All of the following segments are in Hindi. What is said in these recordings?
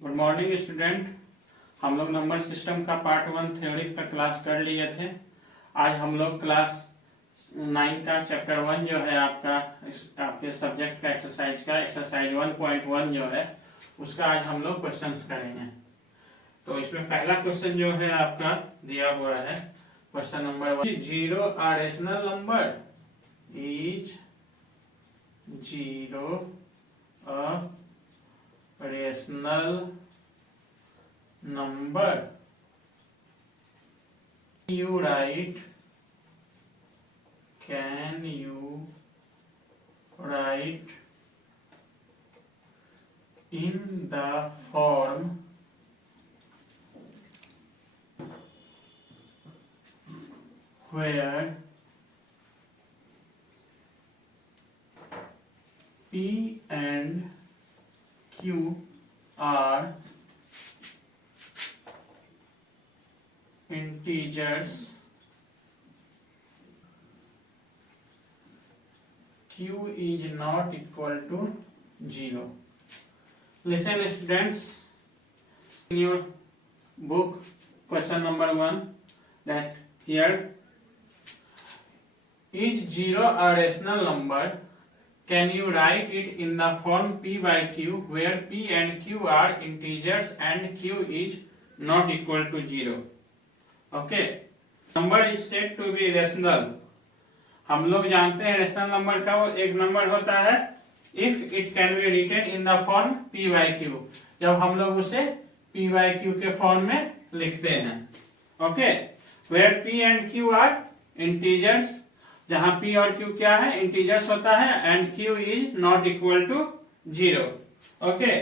Good morning student. हम लोग नंबर सिस्टम का पार्ट 1 थ्योरी का क्लास कर लिए थे। आज हम लोग क्लास 9 का चैप्टर 1 जो है आपके सब्जेक्ट का एक्सरसाइज 1.1 जो है उसका आज हम लोग क्वेश्चंस करेंगे। तो इसमें पहला क्वेश्चन जो है आपका दिया हुआ है question number 1, zero a rational number is zero a rational number. Can you write in the form where P and Q are integers, Q is not equal to 0. Listen students, in your book question number 1 that here is 0 a rational number. Can you write it in the form P by Q where P and Q are integers and Q is not equal to 0? Okay. Number is said to be rational. हम लोग जानते हैं रेशनल नंबर का वो एक नंबर होता है if it can be written in the form P by Q, जब हम लोग उसे P by Q के फॉर्म में लिखते हैं। Okay. Where P and Q are integers, जहां P और Q क्या है, इंटीजर्स होता है, and Q is not equal to 0। Okay,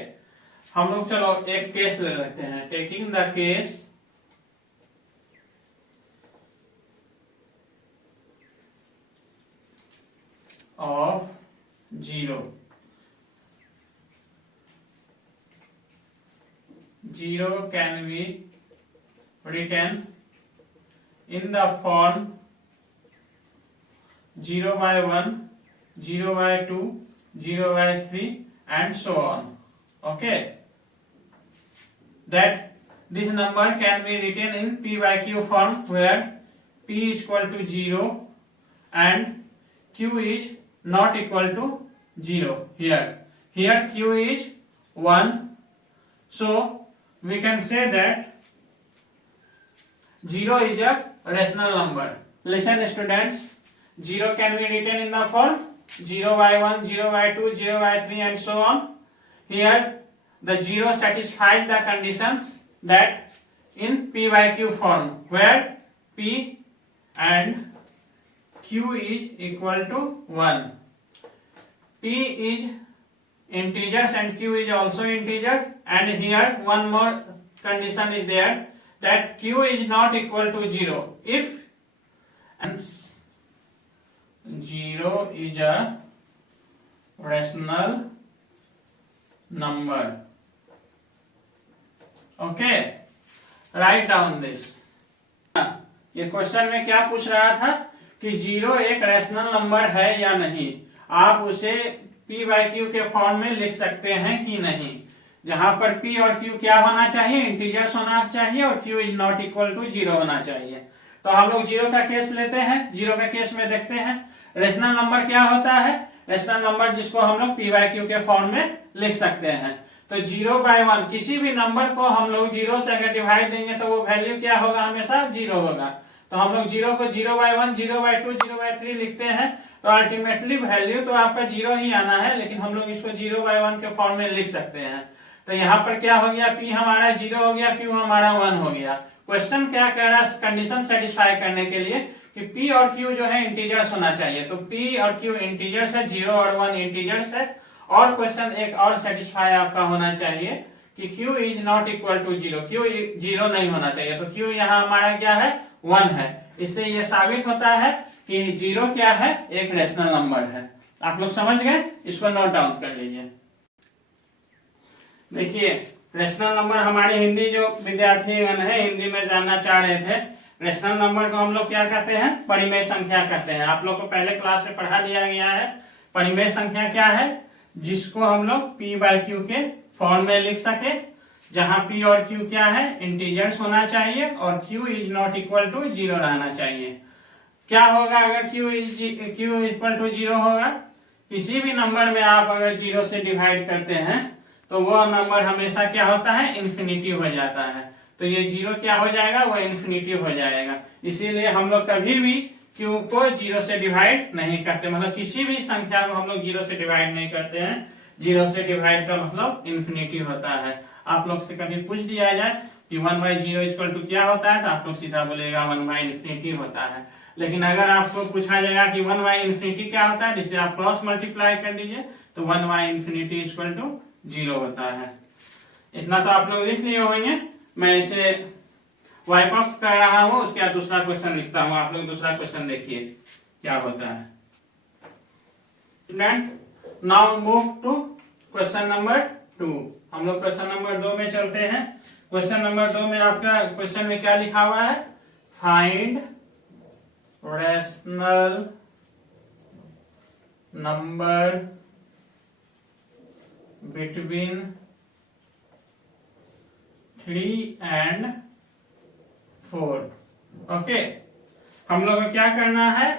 हम लोग चलो एक केस ले लेते हैं। Taking the case of 0, 0 can be written in the form 0 by 1, 0 by 2, 0 by 3 and so on. Okay, that this number can be written in P by Q form where P is equal to 0 and Q is not equal to 0. Here Q is 1, so we can say that 0 is a rational number. Listen students, 0 can be written in the form 0 by 1, 0 by 2, 0 by 3 and so on. Here the 0 satisfies the conditions that in P by Q form where P and Q is equal to 1. P is integers and Q is also integers, and here one more condition is there that Q is not equal to 0 if and 0 is a rational number. Okay, write down this. ये क्वेश्चन में क्या पूछ रहा था कि 0 एक रैशनल नंबर है या नहीं, आप उसे P by Q के फॉर्म में लिख सकते हैं कि नहीं, जहां पर P और Q क्या होना चाहिए, इंटीजर्स होना चाहिए, और Q is not equal to 0 होना चाहिए। तो हम लोग 0 का केस लेते हैं। 0 का केस में देखते हैं रेशनल नंबर क्या होता है। रेशनल नंबर जिसको हम लोग P by Q के फॉर्म में लिख सकते हैं। तो 0 by 1, किसी भी नंबर को हम लोग 0 से अगर डिवाइड देंगे तो वो वैल्यू क्या होगा, हमेशा 0 होगा। तो हम लोग 0 को 0 by 1, 0 by 2, 0 by 3 लिखते हैं, तो अल्टीमेटली वैल्यू तो आपका 0 ही आना है, लेकिन हम लोग इसको 0 by 1 के फॉर्म में लिख सकते हैं। तो यहाँ पर क्या हो गया, P हमारा 0 हो गया, Q हमारा 1 हो गया। क्वेश्चन क्या कह रहा है, कंडीशन सेटिस्फाई करने के लिए कि P और Q जो है इंटीजर्स होना चाहिए। तो P और Q इंटीजर्स है, 0 और 1 इंटीजर्स है। और क्वेश्चन एक और सेटिस्फाई आपका होना चाहिए कि Q is not equal to 0, Q 0 नहीं होना चाहिए। तो Q यहाँ हमारा क्या है, 1 है। इससे ये साबित होता है कि 0 क्या है, एक रेशनल नंबर है। आप लोग समझ गए, इसको नोट डाउन कर लीजिए। देखिए रेशनल नंबर हमारे हिंदी जो विद्यार्थीगण है हिंदी में जानना चाह रहे थे, रेशनल नंबर को हम लोग क्या कहते हैं, परिमेय संख्या कहते हैं। आप लोग को पहले क्लास में पढ़ा दिया गया है। परिमेय संख्या क्या है, जिसको हम लोग P by Q के फॉर्म में लिख सके। जहां p और q क्या है, इंटीजर्स होना चाहिए और q is not equal to 0 रहना चाहिए। क्या होगा अगर q इक्वल टू 0 होगा, किसी भी नंबर में आप अगर 0 से डिवाइड करते हैं तो वो नंबर हमेशा क्या होता है, इन्फिनिटी हो जाता है। तो ये 0 क्या हो जाएगा, वो इन्फिनिटी हो जाएगा। इसीलिए हम लोग कभी भी q को 0 से डिवाइड नहीं करते, मतलब किसी भी संख्या को हम लोग 0 से डिवाइड नहीं करते हैं। 0 से डिवाइड का मतलब इन्फिनिटी होता है। आप लोग से कभी पूछ दिया जाए कि 1/0 इक्वल टू क्या होता है, तो आप लोग सीधा बोलेगा 1/इन्फिनिटी होता है। लेकिन अगर आपको पूछा जाएगा कि 1/इन्फिनिटी क्या होता है, जिसे आप क्रॉस मल्टीप्लाई कर दीजिए तो 1/इन्फिनिटी इक्वल टू 0 होता है। इतना तो आप लोग लिख लिए होंगे। मैं इसे वाइप अप कर रहा हूं, उसके बाद दूसरा क्वेश्चन लिखता हूं। आप लोग दूसरा क्वेश्चन देखिए क्या होता है। Now move to question number 2। हम लोग क्वेश्चन नंबर 2 में चलते हैं। क्वेश्चन नंबर 2 में आपका क्वेश्चन में क्या लिखा हुआ है, find rational number between 3 and 4। Okay, हम लोग को क्या करना है,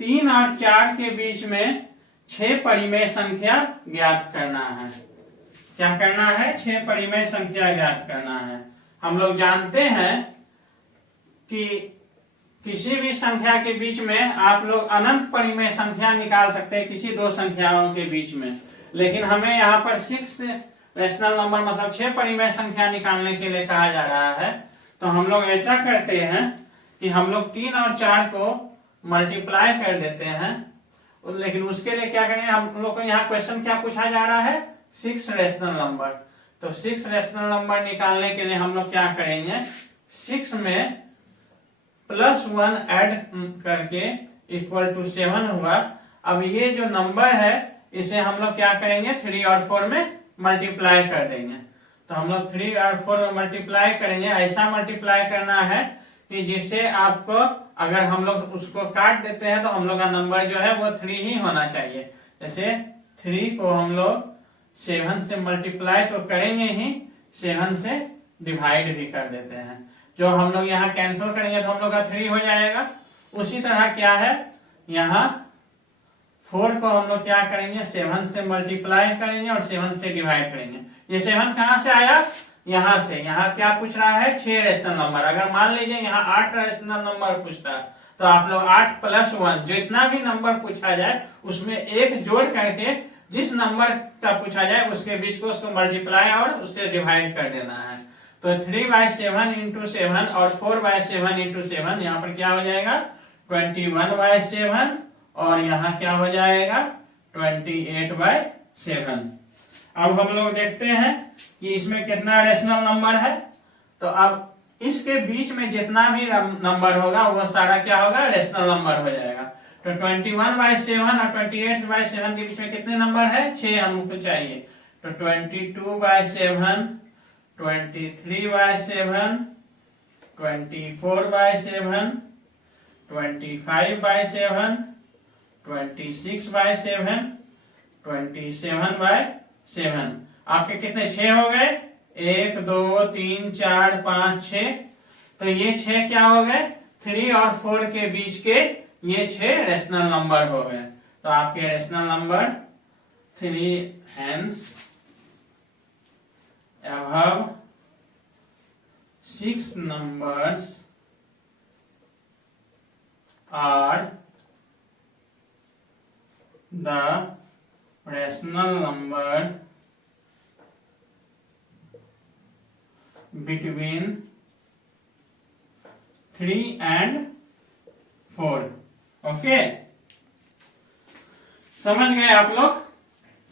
3 और 4 के बीच में 6 परिमेय संख्या ज्ञात करना है। क्या करना है, 6 परिमेय संख्या ज्ञात करना है। हम लोग जानते हैं कि किसी भी संख्या के बीच में आप लोग अनंत परिमेय संख्या निकाल सकते हैं किसी दो संख्याओं के बीच में, लेकिन हमें यहाँ पर 6 रैशनल नंबर मतलब 6 परिमेय संख्या निकालने के लिए कहा जा रहा है। तो हम लोग ऐसा करते हैं कि हम लोग 3 और 4 को मल्टीप्लाई कर देते हैं, लेकिन उसके लिए क्या करेंगे, हम लोग को यहाँ क्वेश्चन क्या पूछा जा रहा है, 6 रैशनल नंबर। तो 6 रैशनल नंबर निकालने के लिए हम लोग क्या करेंगे, 6 में +1 ऐड करके इक्वल टू 7 हुआ। अब ये जो नंबर है इसे हम लोग क्या करेंगे, 3 और 4 में मल्टीप्लाई कर देंगे। तो हम लोग 3 और 4 में मल्टीप्लाई करेंगे, ऐसा मल्टीप्लाई करना है कि जिससे आपको अगर हम लोग उसको काट देते हैं तो हम लोग का नंबर जो है वो 3 ही होना चाहिए। जैसे 3 को हम लोग 7 से मल्टीप्लाई तो करेंगे ही, 7 से डिवाइड भी कर देते हैं। जो हम लोग यहाँ कैंसिल करेंगे तो हम लोग का 3 हो जाएगा। उसी तरह क्या है, यहाँ 4 को हम लोग क्या करेंगे, 7 से मल्टीप्लाई करेंगे और 7 से डिवाइड करेंगे। ये 7 कहाँ से आया, यहाँ से। यहाँ क्या पूछ रहा है, 6 रैशनल नंबर। अगर मान लीजिए यहाँ 8 रैशनल नंबर पूछता तो आप लोग 8 + 1 जितना भी नंबर पूछा जाए उसमें एक जोड़ करके जिस नंबर का पूछा जाए उसके बीच को उसको मल्टीप्लाई और उससे डिवाइड कर देना है। तो 3/7 × 7 और 4/7 × 7, यहाँ पर क्या हो जाएगा 21/7 और यहाँ क्या हो जाएगा 28/7। अब हम लोग देखते हैं कि इसमें कितना रैशनल नंबर है। तो अब इसके बीच में जितना भी नंबर होगा वो सारा क्या होगा, रैशनल नंबर हो जाएगा। तो 21/7 और 28/7 के बीच में कितने नंबर है, 6 हमको चाहिए। तो 22/7, 23/7, 24/7, 25/7, 26/7, 27/7। आपके कितने 6 हो गए, 1 2 3 4 5 6। तो ये 6 क्या हो गए, 3 और 4 के बीच के ये 6 रैशनल नंबर हो गए। तो आपके rational number 3, hence above 6 numbers are the rational number between 3 and 4। Okay, समझ गए आप लोग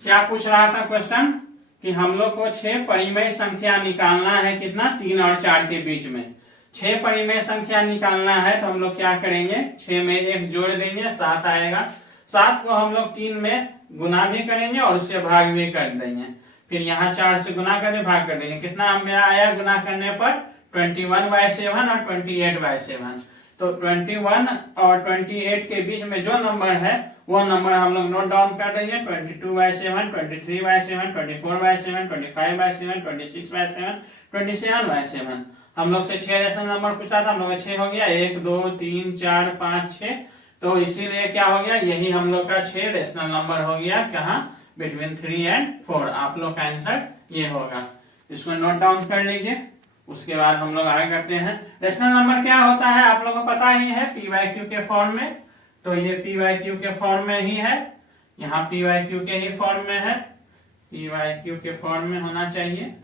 क्या पूछ रहा था क्वेश्चन, कि हम लोग को 6 परिमेय संख्या निकालना है, कितना 3 और 4 के बीच में 6 परिमेय संख्या निकालना है। तो हम लोग क्या करेंगे, 6 में 1 जोड़ देंगे, 7 आएगा। 7 को हम लोग 3 में गुना भी करेंगे और उससे भाग भी कर देंगे। फिर यहाँ 4 से गुना करके भाग कर देंगे। कितना हमें आया गुना करने पर, 21/7 और 28/7। तो 21 और 28 के बीच में जो नंबर है वो नंबर हम लोग नोट डाउन कर देंगे। 22/7, 23/7, 24/7, 25/7, 26/7, 27/7। हम लोग से 6 रेशनल नंबर पूछा था, हम लोग का 6 हो गया। 1 2 3 4 5 6, तो इसीलिए क्या हो गया, यही हम लोग का 6 रेशनल नंबर हो गया। कहाँ, बिटवीन 3 एंड 4। आप लोग का आंसर ये होगा, इसको नोट डाउन कर लीजिए। उसके बाद हम लोग आगे करते हैं। रेशनल नंबर क्या होता है आप लोगों को पता ही है, p/q के फॉर्म में। तो ये p/q के फॉर्म में ही है, यहाँ p/q के ही फॉर्म में है, p/q के फॉर्म में होना चाहिए।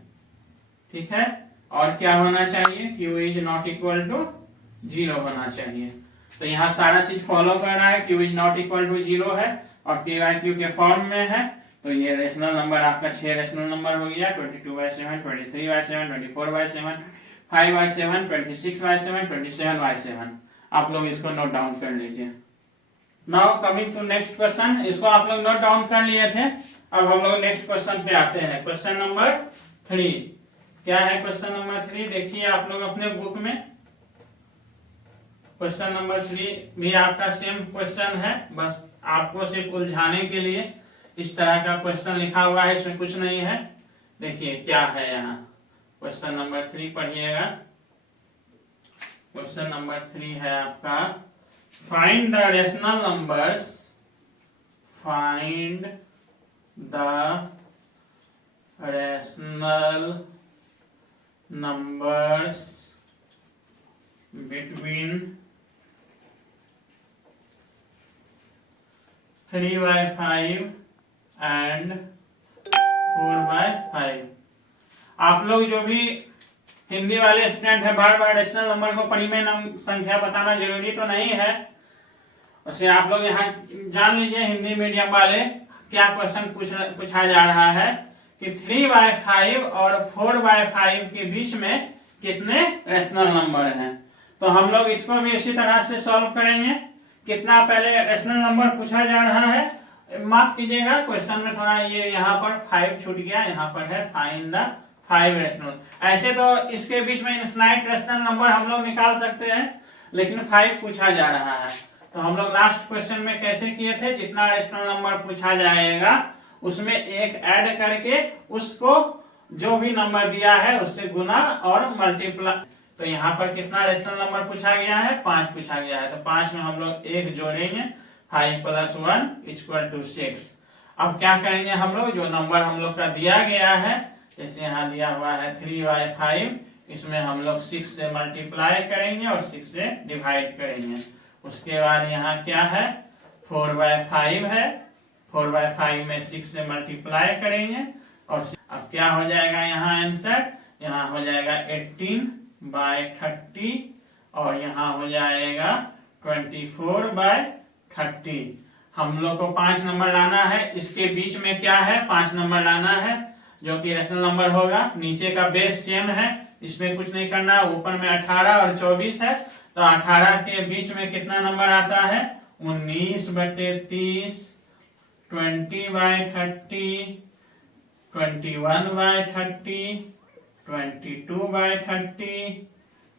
ठीक है, और क्या होना चाहिए, q is not equal to 0 होना चाहिए। तो यहाँ सारा चीज फॉलो कर रहा है, q is not equal to 0 है और p/q के फॉर्म में है। तो ये रेशनल नंबर आपका 6 रेशनल नंबर हो गया। 22/7, 23/7, 24/7, 5/7, 26/7, 27/7। आप लोग इसको नोट डाउन कर लीजिए। Now coming to next question, इसको आप लोग नोट डाउन कर लिए थे। अब हम लोग नेक्स्ट क्वेश्चन पे आते हैं। क्वेश्चन नंबर 3 क्या है? क्वेश्चन नंबर 3 देखिए आप लोग अपने बुक में। क्वेश्चन नंबर 3 भी आपका सेम क्वेश्चन है, बस आपको सिर्फ उलझाने के लिए इस तरह का क्वेश्चन लिखा हुआ है, इसमें कुछ नहीं है। देखिए क्या है यहाँ, क्वेश्चन नंबर 3 पढ़िएगा। क्वेश्चन नंबर 3 है आपका, find the rational numbers, find the rational numbers between 3/5 and 4/5। आप लोग जो भी हिंदी वाले स्टूडेंट है, बार बार रेशनल नंबर को परिमेय संख्या बताना जरूरी तो नहीं है। वैसे आप लोग यहाँ जान लीजिए, हिंदी मीडियम वाले क्या क्वेश्चन पूछा जा रहा है कि 3/5 और 4/5 के बीच में कितने रेशनल नंबर हैं। तो हम लोग इसको भी इसी तरह से सॉल्व करेंगे। कितना पहले रेशनल नंबर पूछा जा रहा है, माफ कीजिएगा क्वेश्चन में थोड़ा ये यहाँ पर 5 छूट गया, यहाँ पर है फाइंड द 5 रेशनल। ऐसे तो इसके बीच में इनफिनाइट रेशनल नंबर हम लोग निकाल सकते हैं, लेकिन 5 पूछा जा रहा है। तो हम लोग लास्ट क्वेश्चन में कैसे किए थे, जितना रेशनल नंबर पूछा जाएगा उसमें एक ऐड करके उसको जो भी नंबर दिया है उससे गुना और मल्टीप्लाई। तो यहाँ पर कितना रेशनल नंबर पूछा गया है, 5 पूछा गया है। तो 5 में हम लोग 1 जोड़ेंगे, 5 + 1 = 6। अब क्या करेंगे हम लोग, जो नंबर हम लोग का दिया गया है, जैसे यहाँ दिया हुआ है 3/5, इसमें हम लोग 6 से मल्टीप्लाई करेंगे और 6 से डिवाइड करेंगे। उसके बाद यहाँ क्या है, 4/5 है, 4/5 में 6 से मल्टीप्लाई करेंगे और अब क्या हो जाएगा यहाँ आंसर, यहाँ हो जाएगा 18/30 और यहाँ हो जाएगा 24/30। हम लोग को 5 नंबर लाना है, इसके बीच में क्या है, 5 नंबर लाना है जो कि रेशनल नंबर होगा। नीचे का बेस सेम है, इसमें कुछ नहीं करना। ऊपर में 18 और 24 है, तो 18 के बीच में कितना नंबर आता है, 19/30, 20/30, 21/30, 22/30,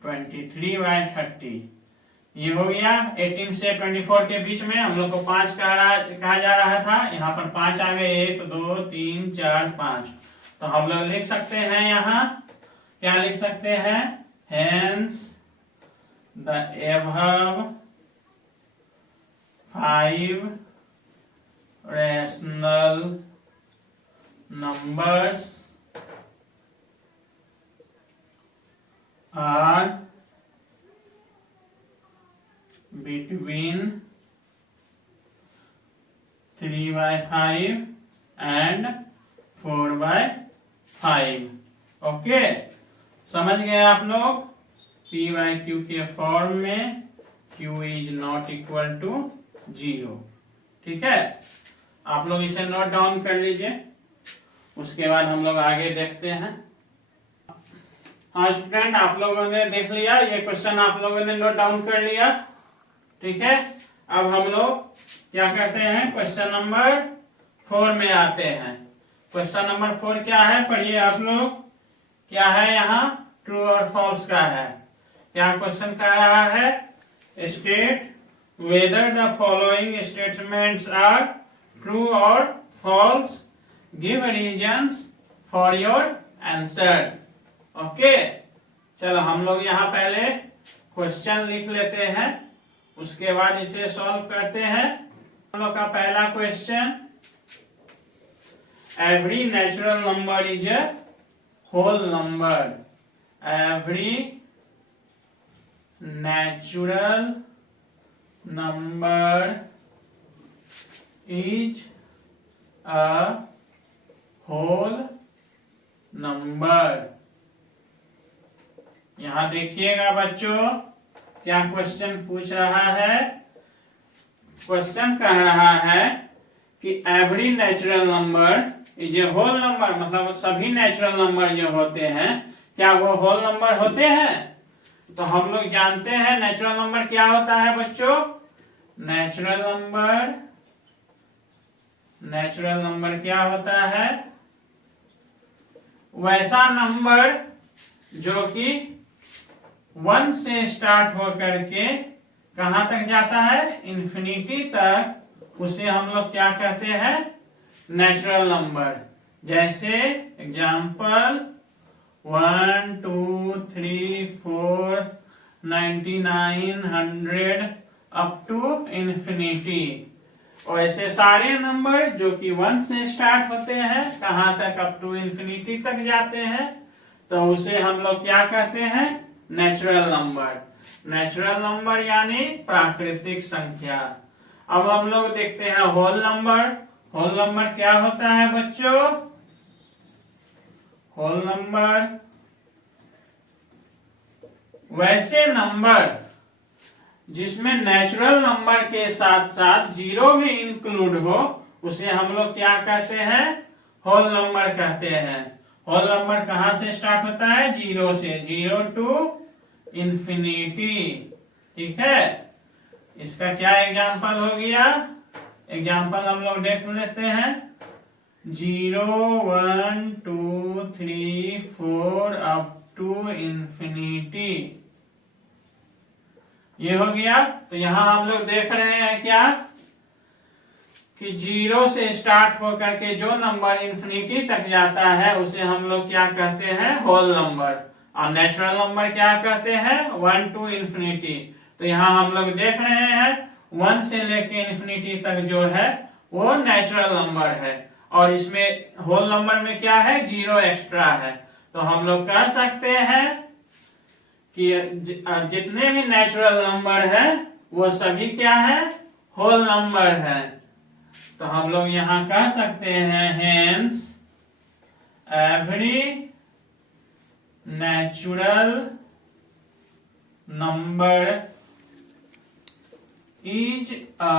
23/30। ये हो गया। 18 से 24 के बीच में हम लोग को 5 कहा जा रहा था, यहाँ पर 5 आ गए, 1 2 3 4 5। तो हम लोग लिख सकते हैं यहाँ, क्या लिख सकते हैं, hence the above 5 rational numbers are between 3/5 and 4/5। Okay, समझ गए आप लोग। p/q के फॉर्म में q is not equal to 0। ठीक है, आप लोग इसे नोट डाउन कर लीजिए। उसके बाद हम लोग आगे देखते हैं। हाँ स्टूडेंट, आप लोगों ने देख लिया, ये क्वेश्चन आप लोगों ने नोट डाउन कर लिया। ठीक है, अब हम लोग क्या करते हैं, क्वेश्चन नंबर 4 में आते हैं। क्वेश्चन नंबर 4 क्या है, पढ़िए आप लोग। क्या है यहाँ, ट्रू और फॉल्स का है। क्या क्वेश्चन कह रहा है, state whether the following statements are true or false. Give reasons for your answer. Okay, चलो हम लोग यहाँ पहले क्वेश्चन लिख लेते हैं, उसके बाद इसे सॉल्व करते हैं। हम लोग का पहला question, every natural number is a whole number. Every natural number is a whole number. यहां देखिएगा बच्चों, क्या क्वेश्चन पूछ रहा है। क्वेश्चन कह रहा है कि every natural number is a whole number, मतलब सभी नेचुरल नंबर जो होते हैं क्या वो होल नंबर होते हैं। तो हम लोग जानते हैं नेचुरल नंबर क्या होता है बच्चों। नेचुरल नंबर क्या होता है, वैसा नंबर जो कि 1 से स्टार्ट होकर के कहां तक जाता है, इंफिनिटी तक, उसे हम लोग क्या कहते हैं, नेचुरल नंबर। जैसे एग्जाम्पल 1 2 3 4 99 100 अप टू इंफिनिटी। और ऐसे सारे नंबर जो कि 1 से स्टार्ट होते हैं कहां तक, अप टू इंफिनिटी तक जाते हैं, तो उसे हम लोग क्या कहते हैं, नेचुरल नंबर। नेचुरल नंबर यानी प्राकृतिक संख्या। अब हम लोग देखते हैं होल नंबर। होल नंबर क्या होता है बच्चों। होल नंबर वैसे नंबर जिसमें नेचुरल नंबर के साथ साथ जीरो भी इंक्लूड हो, उसे हम लोग क्या कहते हैं, होल नंबर कहते हैं। होल नंबर कहां से स्टार्ट होता है, जीरो से, 0 टू इंफिनिटी। ठीक है, इसका क्या एग्जांपल हो गया। एग्जांपल हम लोग देख लेते हैं, 0 1 2 3 4 अप टू इंफिनिटी। ये हो गया। तो यहां हम लोग देख रहे हैं क्या कि 0 से स्टार्ट होकर के जो नंबर इंफिनिटी तक जाता है उसे हम लोग क्या कहते हैं, होल नंबर। और नेचुरल नंबर क्या कहते हैं, 1 टू इंफिनिटी। तो यहाँ हम लोग देख रहे हैं 1 से लेके इंफिनिटी तक जो है वो नेचुरल नंबर है, और इसमें होल नंबर में क्या है, 0 एक्स्ट्रा है। तो हम लोग कह सकते हैं कि जितने भी नेचुरल नंबर है वो सभी क्या है, होल नंबर है। तो हम लोग यहाँ कह सकते हैं hence every natural number is a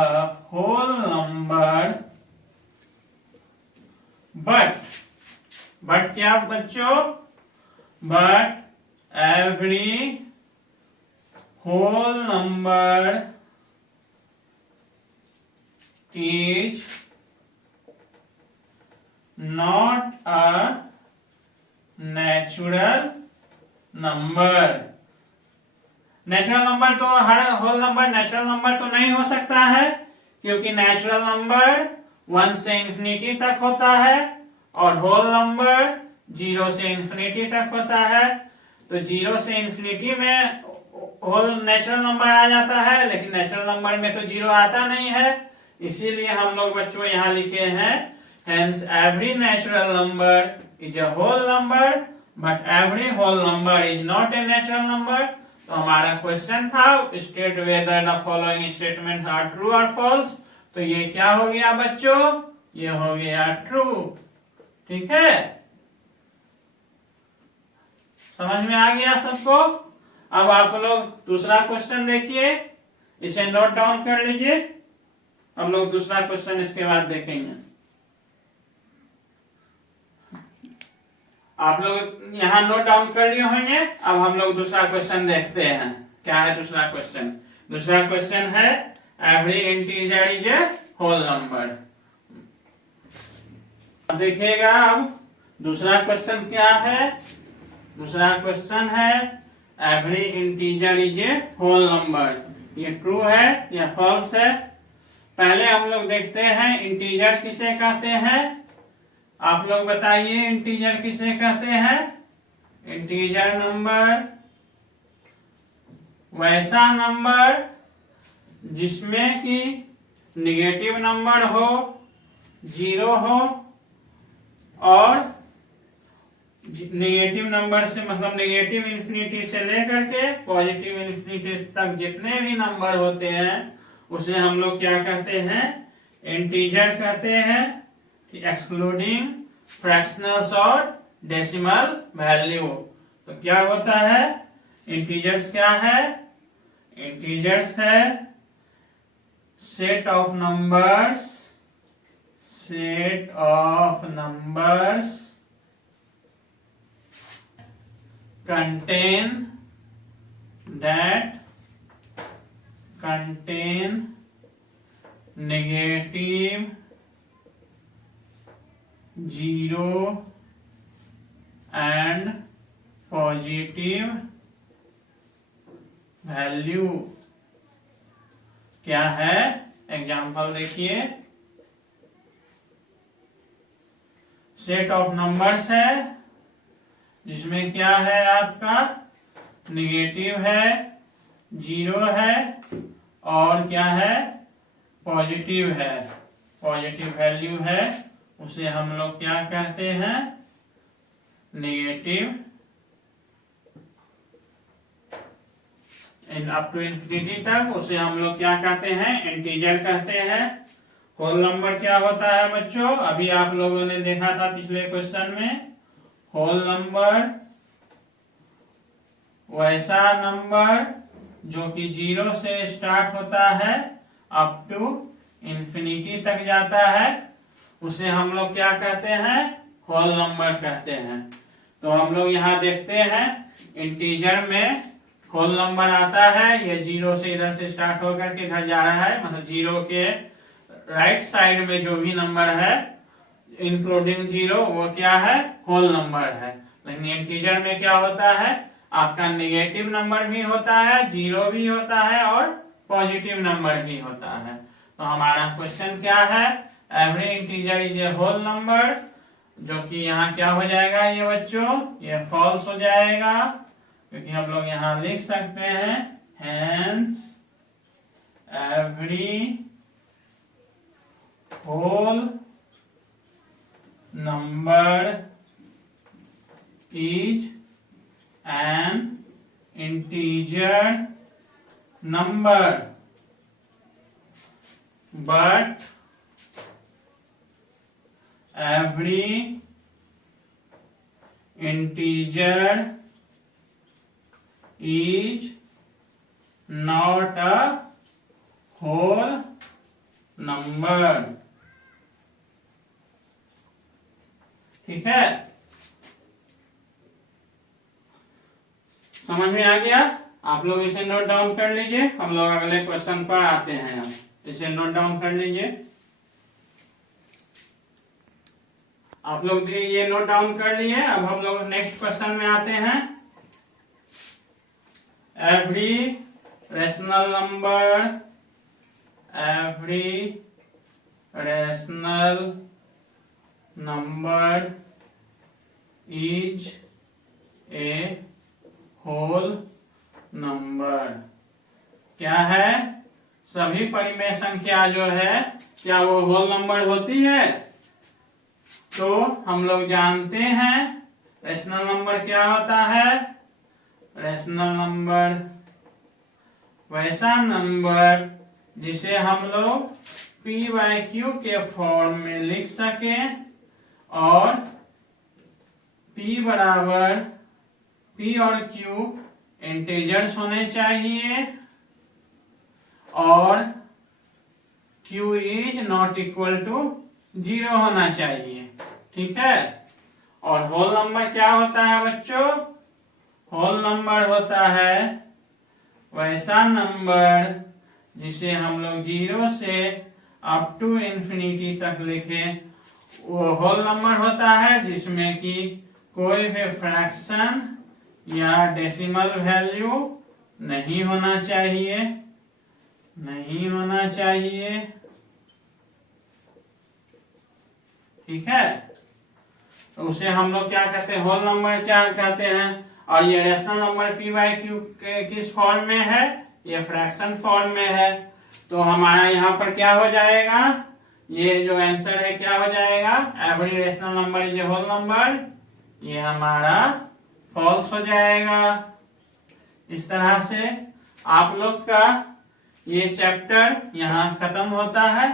whole number, but क्या बच्चों, but every whole number is not a natural number। Natural number तो हर होल नंबर नेचुरल नंबर तो नहीं हो सकता है, क्योंकि नेचुरल नंबर 1 से इंफिनिटी तक होता है और होल नंबर 0 से इंफिनिटी तक होता है। तो 0 से इंफिनिटी में होल नेचुरल नंबर आ जाता है, लेकिन नेचुरल नंबर में तो 0 आता नहीं है। इसीलिए हम लोग बच्चों यहाँ लिखे हैं hence every natural number is a whole number but every whole number is not a natural number. तो हमारा क्वेश्चन था state whether the following statement are true और फॉल्स। तो ये क्या हो गया बच्चों, ये हो गया ट्रू। ठीक है, समझ में आ गया सबको। अब आप लोग दूसरा क्वेश्चन देखिए, इसे नोट डाउन कर लीजिए। हम लोग दूसरा क्वेश्चन इसके बाद देखेंगे। आप लोग यहाँ नोट डाउन कर लिए होंगे। अब हम लोग दूसरा क्वेश्चन देखते हैं, क्या है दूसरा क्वेश्चन। दूसरा क्वेश्चन है every integer is a whole number. देखिएगा अब दूसरा क्वेश्चन क्या है। दूसरा क्वेश्चन है every integer is a whole number. ये ट्रू है या फॉल्स है। पहले हम लोग देखते हैं इंटीजर किसे कहते हैं। आप लोग बताइए इंटीजर किसे कहते हैं। इंटीजर नंबर वैसा नंबर जिसमें कि निगेटिव नंबर हो, जीरो हो, और निगेटिव नंबर से मतलब निगेटिव इन्फिनिटी से लेकर के पॉजिटिव इन्फिनिटी तक जितने भी नंबर होते हैं उसे हम लोग क्या कहते हैं, इंटीजर कहते हैं, एक्सक्लूडिंग फ्रैक्शनल्स और डेसिमल वैल्यू। तो क्या होता है, इंटीजर्स क्या है, इंटीजर्स है set of numbers contain negative, zero and positive value। क्या है, एग्जाम्पल देखिए, सेट ऑफ नंबर्स है जिसमें क्या है आपका, निगेटिव है, जीरो है, और क्या है, पॉजिटिव है, पॉजिटिव वैल्यू है, उसे हम लोग क्या कहते हैं, नेगेटिव अप टू इन्फिनिटी तक उसे हम लोग क्या कहते हैं, इंटीजर कहते हैं। होल नंबर क्या होता है बच्चों, अभी आप लोगों ने देखा था पिछले क्वेश्चन में, होल नंबर वैसा नंबर जो कि जीरो से स्टार्ट होता है अप टू इन्फिनिटी तक जाता है, उसे हम लोग क्या कहते हैं, होल नंबर कहते हैं। तो हम लोग यहाँ देखते हैं इंटीजर में होल नंबर आता है, ये जीरो से इधर से स्टार्ट होकर के इधर जा रहा है, मतलब जीरो के राइट साइड में जो भी नंबर है इंक्लूडिंग जीरो वो क्या है, होल नंबर है। लेकिन इंटीजर में क्या होता है, आपका नेगेटिव नंबर भी होता है, जीरो भी होता है, और पॉजिटिव नंबर भी होता है। तो हमारा क्वेश्चन क्या है, every integer is a whole number, जो कि यहाँ क्या हो जाएगा ये बच्चों, ये फॉल्स हो जाएगा, क्योंकि हम लोग यहाँ लिख सकते हैं hence every whole number is an integer number, but every integer is not a whole number। ठीक है, समझ में आ गया। आप लोग इसे नोट डाउन कर लीजिए, हम लोग अगले क्वेश्चन पर आते हैं। इसे नोट डाउन कर लीजिए, आप लोग ये नोट डाउन कर लिए। अब हम लोग नेक्स्ट क्वेश्चन में आते हैं। Every rational number is a whole number. क्या है, सभी परिमेय संख्या जो है क्या वो होल नंबर होती है? तो हम लोग जानते हैं रेशनल नंबर क्या होता है। रेशनल नंबर वैसा नंबर जिसे हम लोग p/q के फॉर्म में लिख सकें, और p बराबर p और q इंटीजर्स होने चाहिए, और q is not equal to 0 होना चाहिए। ठीक है, और होल नंबर क्या होता है बच्चों? होल नंबर होता है वैसा नंबर जिसे हम लोग 0 से अप टू इंफिनिटी तक लिखें, वो होल नंबर होता है जिसमें कि कोई भी फ्रैक्शन या डेसिमल वैल्यू नहीं होना चाहिए। नहीं होना चाहिए। ठीक है, तो उसे हम लोग क्या कहते हैं, होल नंबर कहते हैं। और ये rational number P by Q किस फॉर्म में है, ये फ्रैक्शन फॉर्म में है। तो हमारा यहाँ पर क्या हो जाएगा, ये जो आंसर है क्या हो जाएगा, every rational number is a whole number, ये हमारा फॉल्स हो जाएगा। इस तरह से आप लोग का ये चैप्टर यहाँ खत्म होता है।